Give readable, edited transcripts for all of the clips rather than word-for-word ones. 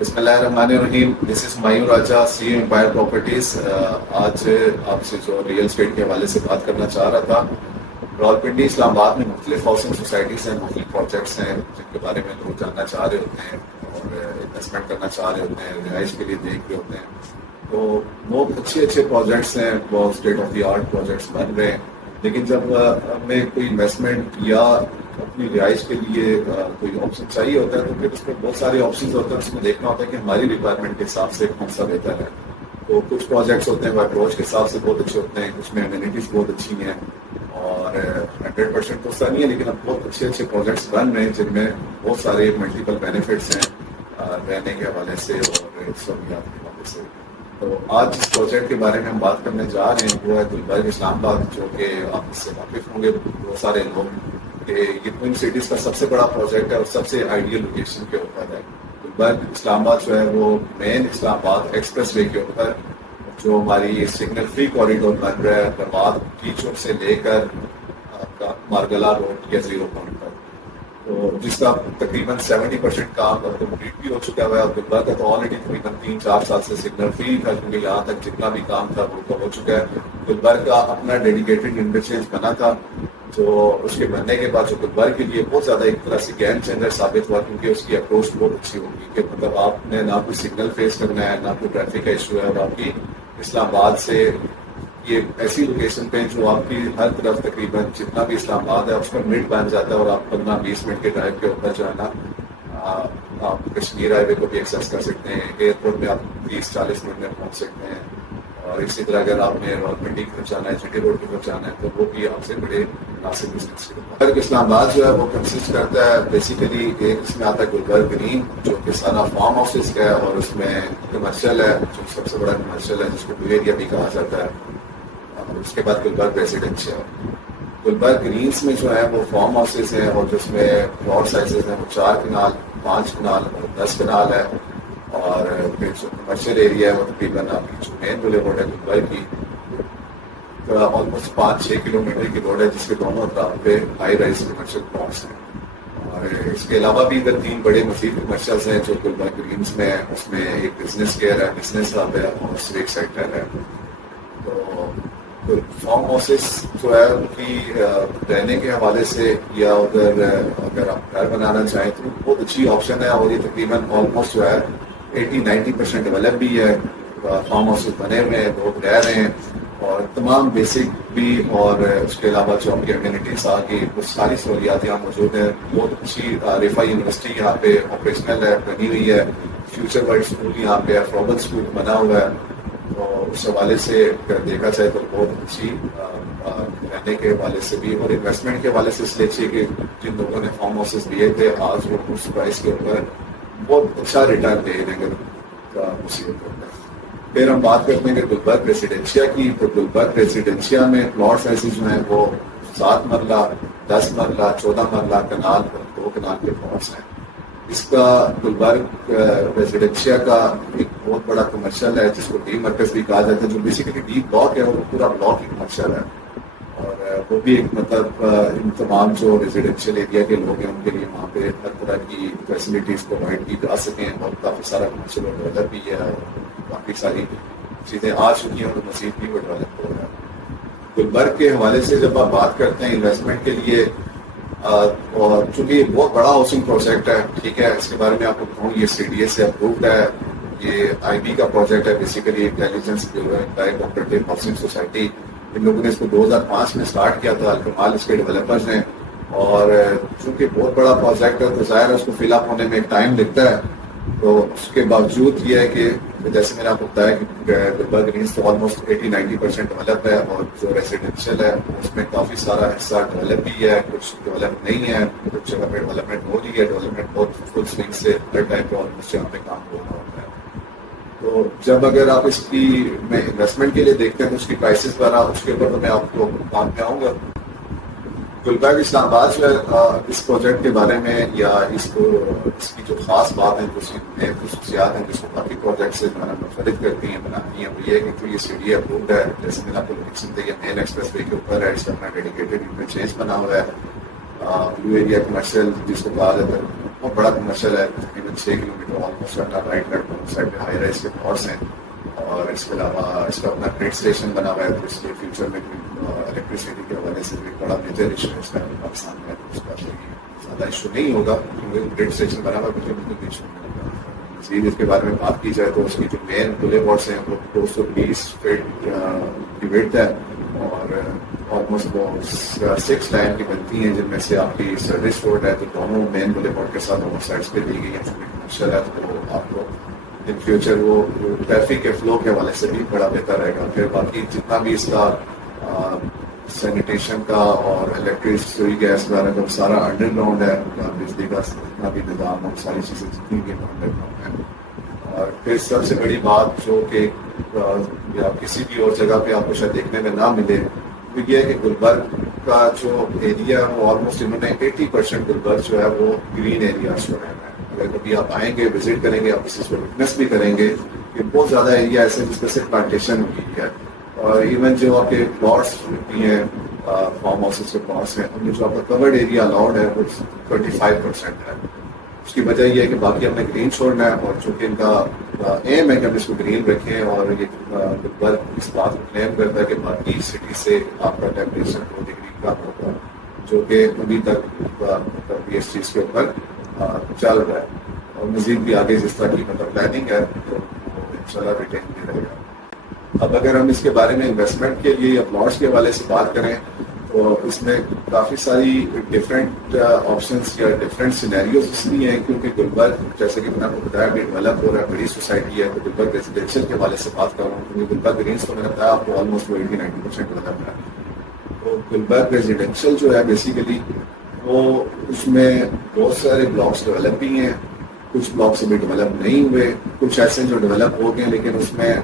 بسم اللہ الرحمن الرحیم. دس از میور راجا, سی ایم امپائر پراپرٹیز. آج آپ سے جو ریئل اسٹیٹ کے حوالے سے بات کرنا چاہ رہا تھا. راولپنڈی اسلام آباد میں مختلف ہاؤسنگ سوسائٹیز ہیں, مختلف پروجیکٹس ہیں جن کے بارے میں لوگ جاننا چاہ رہے ہوتے ہیں اور انویسٹمنٹ کرنا چاہ رہے ہوتے ہیں, رہائش کے لیے دیکھ رہے ہوتے ہیں. تو بہت اچھے پروجیکٹس ہیں, بہت state of the art projects بن رہے ہیں. لیکن جب ہمیں کوئی انویسٹمنٹ یا اپنی رہائش کے لیے کوئی آپشن چاہیے ہوتا ہے تو پھر اس میں بہت سارے آپشنز ہوتے ہیں. اس میں دیکھنا ہوتا ہے کہ ہماری ریکوائرمنٹ کے حساب سے کون سا بہتر ہے. تو کچھ پروجیکٹس ہوتے ہیں وہ اپروچ کے حساب سے بہت اچھے ہوتے ہیں, کچھ میں امینٹیز بہت اچھی ہیں, اور 100% تو ایسا نہیں ہے, لیکن اب بہت اچھے پروجیکٹس بن رہے ہیں جن میں بہت سارے ملٹیپل بینیفٹس ہیں رہنے کے حوالے سے اور سہولیات کے حوالے سے. تو آج جس پروجیکٹ کے بارے میں ہم بات کرنے جا رہے ہیں وہ ہے گلبرگ اسلام آباد, جو کہ آپ اس سے واقف ہوں گے بہت سارے لوگ کہ یہ ٹوئن سٹیز کا سب سے بڑا پروجیکٹ ہے اور سب سے آئیڈیل لوکیشن کے اوپر ہے. گلبرگ اسلام آباد جو ہے وہ مین اسلام آباد ایکسپریس وے کے اوپر جو ہماری سگنل فری کوریڈور بن رہا ہے پربات کی چوک سے لے کر مارگلا روڈ یا زیرو پوائنٹ پر, تو جس کا تقریباً 70% کام کمپلیٹ بھی ہو چکا ہے. اور گلبرگ کا تو آلریڈی تقریباً 3-4 سال سے سگنل فری تھا, کیونکہ یہاں تک جتنا بھی کام تھا وہ ہو چکا ہے. گلبرگ کا اپنا ڈیڈیکیٹڈ انٹرچینج بنا تھا, جو اس کے بننے کے بعد جو گلبرگ کے لیے بہت زیادہ ایک طرح سے گیم چینجر ثابت ہوا, کیونکہ اس کی اپروچ بہت اچھی ہوگی کہ مطلب آپ نے نہ کوئی سگنل فیس کرنا ہے, نہ کوئی ٹریفک کا ایشو ہے, اور آپ کی اسلام آباد سے یہ ایسی لوکیشن پہ جو آپ کی ہر طرف تقریباً جتنا بھی اسلام آباد ہے اس کا مڈ بن جاتا ہے, اور آپ 15-20 منٹ کے ڈرائیو کے اوپر جو ہے نا آپ کشمیر ہائی وے کو بھی ایکسیس کر سکتے ہیں. ایئرپورٹ میں آپ 30-40 منٹ میں پہنچ سکتے ہیں. اور اسی طرح اگر آپ نے راولپنڈی کی طرف جانا ہے, جی ٹی روڈ کی طرف جانا ہے, تو وہ بھی آپ سے بڑے مناسب ڈسٹینس کے اوپر. اسلام آباد جو ہے وہ کنسسٹ کرتا ہے بیسیکلی ایک اس میں آتا ہے گلبرگ گرین, جو کہ سارا فارم ہاؤسز کا ہے, اور اس میں کمرشل ہے جو سب سے بڑا کمرشل ہے جس کو بلو ایریا بھی کہا جاتا ہے. اس کے بعد گلبرگ ریزیڈینشیل. گلبرگ گرینس میں جو ہے وہ فارم ہاؤسز ہیں, اور جس میں پلاٹ سائزز ہیں وہ 4 کنال, 5 کنال اور 10 کنال ہے. اور پھر جو کمرشل ایریا ہے وہ تقریباً آپ کی جو مین بولے روڈ ہے گلبرگ کی آلموسٹ 5-6 کلومیٹر کی روڈ ہے, جس کے دونوں طرف پہ ہائی رائز کمرشل پلاٹس ہیں. اور اس کے علاوہ بھی ادھر 3 بڑے مزید کمرشلز ہیں جو گلبرگ گرینس میں ہے. اس میں ایک بزنس کیئر ہے, بزنس ہب ہے, اور سیوک سیکٹر ہے. تو فارم ہاؤسز جو ہے ان کی رہنے کے حوالے سے یا ادھر اگر آپ گھر بنانا چاہیں تو بہت اچھی آپشن ہے, اور یہ تقریباً آلموسٹ جو ہے 80-90% ڈیولپ بھی ہے. فارم ہاؤسز بنے ہوئے ہیں, لوگ رہ رہے ہیں, اور تمام بیسک بھی اور اس کے علاوہ جو آپ کی امینٹیز آ گئی وہ ساری سہولیات یہاں موجود ہیں. بہت اچھی رفا یونیورسٹی یہاں پہ آپریشنل ہے, بنی ہوئی ہے. فیوچر ورلڈ اسکول یہاں پہ ہے, فلوبل اسکول بنا ہوا ہے. اور اس حوالے سے اگر دیکھا جائے تو بہت اچھی رہنے کے حوالے سے بھی اور انویسٹمنٹ کے حوالے سے اس لیے اچھی کہ جن لوگوں نے فارم ہاؤسز لیے تھے آج وہ اس پرائز کے اوپر بہت اچھا ریٹرن دے رہے ہیں مصیبت ہوتا ہے. پھر ہم بات کرتے ہیں کہ گلبرگ ریزیڈینشیا کی. تو گلبرگ ریزیڈینشیا میں پلاٹ سائزز جو ہیں وہ 7 مرلہ, 10 مرلہ, 14 مرلہ, کنال, 2 کنال کے پلاٹس ہیں. اس کا گلبرگ ریزیڈینشیا کا ایک بہت بڑا کمرشل ہے جس کو ڈی مرکز بھی کہا جاتا ہے, جو بیسیکلی ڈی بلاک ہے, وہ پورا بلاک ہی کمرشل ہے. اور وہ بھی ایک مطلب ان تمام جو ریزیڈینشیل ایریا کے لوگ ہیں ان کے لیے وہاں پہ ہر طرح کی فیسلٹیز پرووائڈ کی جا سکیں, اور کافی سارا کمرشل اور ڈیولپ بھی ہے, اور کافی ساری چیزیں آ چکی ہیں اور مزید بھی وہ ڈیولپ ہو رہا ہے. گلبرگ کے حوالے سے جب آپ بات کرتے ہیں انویسٹمنٹ کے لیے, اور چونکہ یہ بہت بڑا ہاؤسنگ پروجیکٹ ہے, ٹھیک ہے, اس کے بارے میں آپ کو کہوں یہ سی ڈی اے سے اپرووڈ ہے. یہ آئی بی کا پروجیکٹ ہے, basically intelligence cooperative housing society. ان لوگوں نے اس کو 2005 میں اسٹارٹ کیا تھا, الکمال اس کے ڈیولپرز ہیں. اور چونکہ بہت بڑا پروجیکٹ ہے تو ظاہر ہے اس کو فل اپ ہونے میں ایک ٹائم لگتا ہے. تو اس کے باوجود یہ ہے کہ جیسے میں نے آپ کو بتایا کہ گلبرگ گرینس تو آلموسٹ 80-90% ڈیولپ ہے, اور جو ریزیڈینشیل ہے اس میں کافی سارا حصہ ڈیولپ بھی ہے, کچھ ڈیولپ نہیں ہے, کچھ جگہ پہ ڈیولپمنٹ ہو رہی ہے. ڈیولپمنٹ بہت فل سوئنگ سے ہر ٹائم پہ آلموسٹ یہاں پہ کام ہو رہا ہوتا ہے. تو جب اگر آپ اس کی میں انویسٹمنٹ کے لیے دیکھتے ہیں تو اس کی پرائسز بنا, اس کے اوپر تو میں آپ کو کام پہ آؤں گا. گلبرگ اسلام آباد جو ہے اس پروجیکٹ کے بارے میں یا اس کی جو خاص بات ہے, جو اس کی خصوصیات ہیں جس کو باقی پروجیکٹ سے منفرد کرتی ہیں, بناتی ہیں, وہ یہ ہے کہ یہ سی ڈی اے اپرووڈ ہے. جیسے میں نے آپ کو لوکیشن دی ہے مین ایکسپریس وے کے اوپر ہے, اس کا اپنا ڈیڈیکیٹڈ انٹرچینج بنا ہوا ہے. بلو ایریا کمرشل جس کو کہا جاتا ہے, بہت بڑا کمرشل ہے، تقریباً 6 کلومیٹر آلموسٹ اپنا رائٹ ہینڈ سائڈ پہ ہائی رائز کے پلاٹس ہیں، اور اس کے علاوہ اس کا اپنا گریڈ اسٹیشن بنا ہوا ہے، تو اس کے فیوچر میں الیکٹریسٹی کے حوالے سے بھی بڑا میجر ایشو ہے اس کا پاکستان میں، اس کا زیادہ ایشو نہیں ہوگا کیونکہ گریڈ اسٹیشن بنا ہوا ہے، بالکل ایشو نہیں ہوگا۔ مزید اس کے بارے میں بات کی جائے تو اس کی جو مین کھلے بورڈس ہیں وہ 220 فٹ کی وڈتھ ہے، اور آلموسٹ وہ 6 لائن کی بنتی ہیں، جن میں سے آپ کی سروس روڈ ہے تو دونوں مین کھلے بورڈ کے ساتھ دونوں سائڈس پہ دی گئی ہیں، کمرشل ہے تو آپ کو ان فیوچر وہ ٹریفک کے فلو کے حوالے سے بھی بڑا بہتر رہے گا۔ پھر باقی جتنا بھی اس کا سینیٹیشن کا اور الیکٹرسٹی گیس وغیرہ کا سارا انڈر گراؤنڈ ہے، بجلی کا جتنا بھی نظام اور ساری چیزیں جتنی بھی انڈر گراؤنڈ ہیں۔ اور پھر سب سے بڑی بات جو کہ یا کسی بھی اور جگہ پہ آپ کو شاید دیکھنے میں نہ ملے وہ یہ ہے کہ گلبرگ کا جو ایریا ہے وہ آلموسٹ انہوں نے 80% گلبرگ جو ہے وہ گرین ایریاز جو ہے، اگر کبھی آپ آئیں گے وزٹ کریں گے آپ اس چیز کو وٹنس بھی کریں گے کہ بہت زیادہ ایریا ایسے جس پہ صرف پلانٹیشن ہوئی ہے، اور ایون جو آپ کے پلاٹس ہوتی ہیں فارم ہاؤسز کے پلاٹس ہیں ان میں جو آپ کا کورڈ ایریا الاؤڈ ہے وہ 25% ہے۔ اس کی وجہ یہ ہے کہ باقی ہم نے گرین چھوڑنا ہے، اور چونکہ ان کا ایم ہے کہ ہم اس کو گرین رکھیں، اور یہ گلبرگ اس بات کو کلیم کرتا ہے کہ باقی سٹی سے آپ کا ٹیمپریچر 2 ڈگری کم ہوگا، جو کہ ابھی تک اس چیز کے اوپر چل رہا ہے، اور مزید بھی آگے جس طرح کی پلاننگ ہے تو انشاءاللہ ریٹین بھی رہے گا۔ اب اگر ہم اس کے بارے میں انویسٹمنٹ کے لیے یا پلاٹس کے حوالے سے بات کریں تو اس میں کافی ساری ڈفرینٹ آپشنس یا ڈفرینٹ سینیریوز اس لیے ہیں کیونکہ گلبرگ جیسے کہ میں نے آپ کو بتایا بھی ڈیولپ ہو رہا ہے، بڑی سوسائٹی ہے، تو گلبرگ ریزیڈینشیل کے حوالے سے بات کر رہا ہوں کیونکہ گلبرگ گرینس تو میں نے بتایا آپ کو آلموسٹ 80-90% ڈیولپ ہے۔ تو گلبرگ ریزیڈینشیل جو ہے بیسیکلی وہ اس میں بہت سارے بلاکس ڈیولپ بھی ہیں، کچھ بلاکس ابھی ڈیولپ نہیں ہوئے، کچھ ایسے جو ڈیولپ ہو گئے لیکن اس میں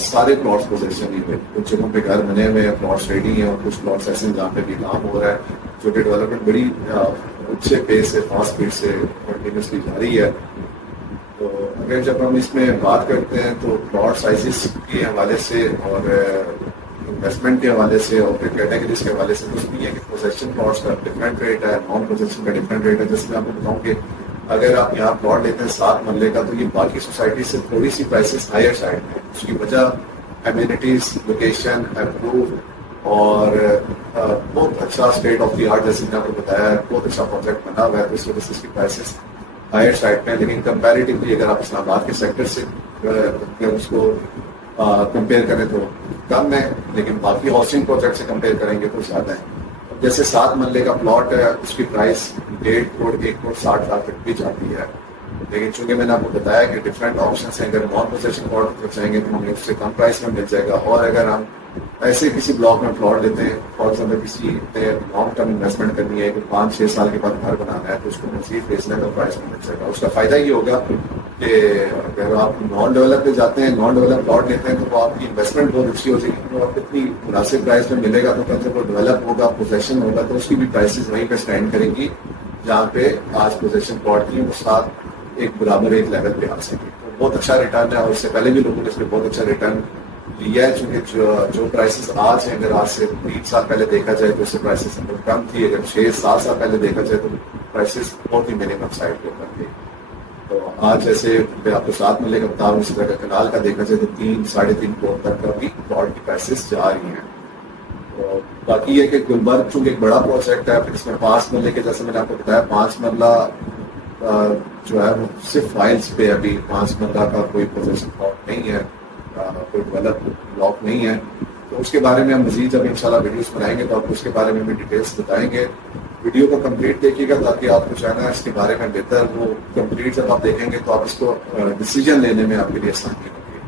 سارے پلاٹس پوزیشن نہیں ہوئے، کچھ جگہوں پہ گھر بنے ہوئے ہیں، پلاٹس ریڈی ہیں، اور کچھ پلاٹس ایسے ہیں جہاں پہ بھی کام ہو رہا ہے، جو کہ ڈیولپمنٹ بڑی اچھے پیس سے فاسٹ اسپیڈ سے کنٹینیوسلی جاری ہے۔ تو اگر جب ہم اس میں بات کرتے ہیں تو پلاٹ سائزز کے حوالے سے اور انویسٹمنٹ کے حوالے سے اور پھر کیٹیگریز کے حوالے سے کچھ بھی ہے کہ پوزیشن پلاٹس کا ڈفرینٹ ریٹ ہے، نان پوزیشن کا ڈفرینٹ ریٹ ہے۔ جیسے میں آپ کو بتاؤں کہ اگر آپ یہاں پلاٹ لیتے ہیں 7 مرلے کا تو یہ باقی سوسائٹی سے تھوڑی سی پرائسز ہائر سائڈ میں، اس کی وجہ امیونٹیز، لوکیشن، امپروو اور بہت اچھا اسٹیٹ آف دی آرٹ جیسے میں نے آپ کو بتایا ہے، بہت اچھا پروجیکٹ بنا ہوا ہے، تو اس وجہ سے اس کی پرائسز ہائر سائڈ میں، لیکن کمپیریٹیولی اگر آپ اسلام آباد کے سیکٹر سے اگر اس کو کمپیئر کریں تو کم ہے، لیکن باقی ہاؤسنگ پروجیکٹ سے کمپیئر کریں گے تو زیادہ ہے۔ جیسے 7 مرلے کا پلاٹ ہے اس کی پرائس 1.5 کروڑ 1.60 لاکھ تک بھی جاتی ہے، لیکن چونکہ میں نے آپ کو بتایا کہ ڈفرینٹ آپشنس ہیں، اگر نان پوزیشن پلاٹ چاہیں گے تو ہمیں اس سے کم پرائس میں مل جائے گا، اور اگر ہم ایسے کسی بلاک میں پلاٹ لیتے ہیں فار ایگزامپل کسی نے لانگ ٹرم انویسٹمنٹ کرنی ہے کہ 5-6 سال کے بعد گھر بنانا ہے تو اس کو مزید بیچنے کا پرائس میں مل جائے گا۔ اس کا فائدہ یہ ہوگا کہ اگر آپ نان ڈیولپ پہ جاتے ہیں، نان ڈیولپ پلاٹ لیتے ہیں تو وہ آپ کی انویسٹمنٹ بہت اچھی ہو جائے گی، تو آپ اتنی مناسب پرائس میں ملے گا، تو جب وہ ڈیولپ ہوگا پوزیشن ہوگا تو اس کی بھی پرائسز وہیں پہ اسٹینڈ کریں گی جہاں پہ آج پوزیشن پلاٹ کی اس ساتھ ایک برابر ایک لیول پہ آ سکے۔ تو بہت اچھا ریٹرن ہے، اور اس سے پہلے بھی لوگوں نے اس میں بہت اچھا ریٹرن لیا ہے، چونکہ جو پرائسز آج ہیں اگر آج سے 3 سال پہلے دیکھا جائے تو اس سے پرائسز کم تھی، اگر 6-7 سال پہلے دیکھا جائے تو پرائسز بہت ہی منیمم سائڈ کے اوپر تھی۔ تو آج جیسے آپ کو 7 مرلے کا بتا رہا اسی طرح کنال کا دیکھا جائے تو 3-3.5 کروڑ تک کا بھی پلاٹ کی پرائسز جا رہی ہیں۔ تو باقی یہ کہ گلبرگ چونکہ ایک بڑا پروجیکٹ ہے، پھر اس میں 5 مرلے کے جیسے میں نے آپ کو بتایا 5 مرلہ جو ہے وہ صرف فائلز پہ ابھی 5 مرلہ کا کوئی پوزیشن پلاٹ نہیں ہے، کوئی ڈیولپ بلاک نہیں ہے، تو اس کے بارے میں ہم مزید جب انشاءاللہ ویڈیوز بنائیں گے تو آپ کو اس کے بارے میں بھی ڈیٹیلس بتائیں گے۔ ویڈیو کو کمپلیٹ دیکھیے گا تاکہ آپ کو جو ہے نا اس کے بارے میں بہتر وہ کمپلیٹ جب آپ دیکھیں گے تو آپ اس کو ڈیسیجن لینے میں آپ کے لیے آسانی ہوگی۔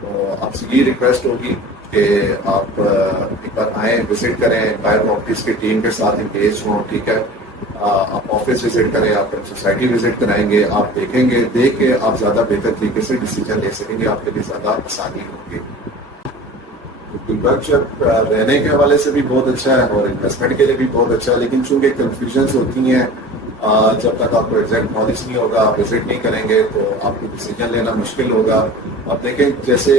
تو آپ سے یہ ریکویسٹ ہوگی کہ آپ ایک بار آئیں، وزٹ کریں، بائر پراپرٹیز کی ٹیم کے ساتھ انگیج ہوں، ٹھیک ہے، آپ آفس وزٹ کریں، آپ سوسائٹی وزٹ کرائیں گے، آپ دیکھیں گے، دیکھ کے آپ زیادہ بہتر طریقے سے ڈیسیجن لے سکیں گے، آپ کے لیے زیادہ آسانی ہوگی۔ گلبرگ رہنے کے حوالے سے بھی بہت اچھا ہے اور انویسٹمنٹ کے لیے بھی بہت اچھا ہے، لیکن چونکہ کنفیوژنس ہوتی ہیں جب تک آپ کو ایگزیکٹ نالج نہیں ہوگا، آپ وزٹ نہیں کریں گے تو آپ کو ڈیسیجن لینا مشکل ہوگا۔ اب دیکھیں جیسے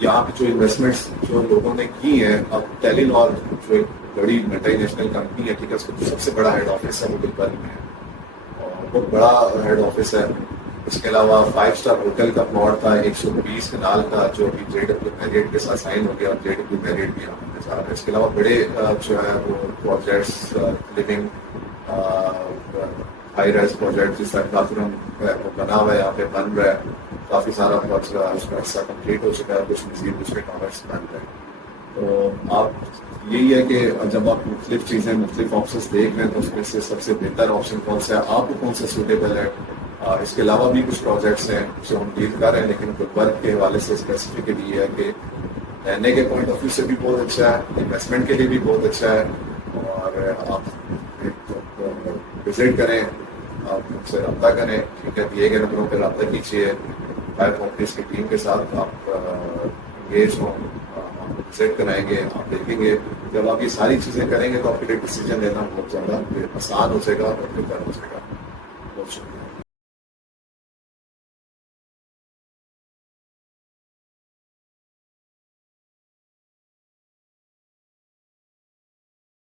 یہاں پہ جو انویسٹمنٹس جو لوگوں نے کی ہیں، اب ٹیلی نار جو ایک بڑی ملٹی نیشنل کمپنی ہے، ٹھیک ہے، اس کا سب سے بڑا ہیڈ آفس ہے وہ گلبرگ میں ہے، اور بہت بڑا ہیڈ آفس ہے. اس کے علاوہ 5 اسٹار ہوٹل کا پلاٹ تھا 120 کنال کا جو ابھی جے ڈبلیو میریٹ کے ساتھ سائن ہو گیا اور جے ڈبلیو میریٹ بھی ہمارے ساتھ ہے. اس کے علاوہ بڑے جو ہے وہ projects living high rise project جس طرح کاتورم بنا ہوا ہے یہاں پہ بن رہا ہے. کافی سارا اس کا حصہ کمپلیٹ ہو چکا ہے, کچھ مزید دوسرے کامرس بن رہے ہیں. تو آپ یہی ہے کہ جب آپ مختلف چیزیں مختلف آپشنس دیکھ رہے ہیں تو اس میں سے سب سے بہتر آپشن کون سا ہے, آپ کو کون سا سوٹیبل ہے. اس کے علاوہ بھی کچھ پروجیکٹس ہیں جو ہم ڈیل کر رہے ہیں, لیکن گلبرگ کے حوالے سے اسپیسیفکلی یہ ہے کہ رہنے کے پوائنٹ آف ویو سے بھی بہت اچھا ہے, انویسٹمنٹ کے لیے بھی بہت اچھا ہے. اور آپ وزٹ کریں, آپ ان سے رابطہ کریں, ٹھیک ہے, دیے گئے نمبروں پہ رابطہ کیجیے. فائر کمپنیز کی ٹیم کے ساتھ آپ انگیج ہوں, وزٹ کرائیں گے, آپ دیکھیں گے. جب آپ یہ ساری چیزیں کریں گے تو آپ کے لیے ڈیسیجن لینا بہت زیادہ آسان ہو جائے گا اور بہتر ہو جائے گا. بہت شکریہ.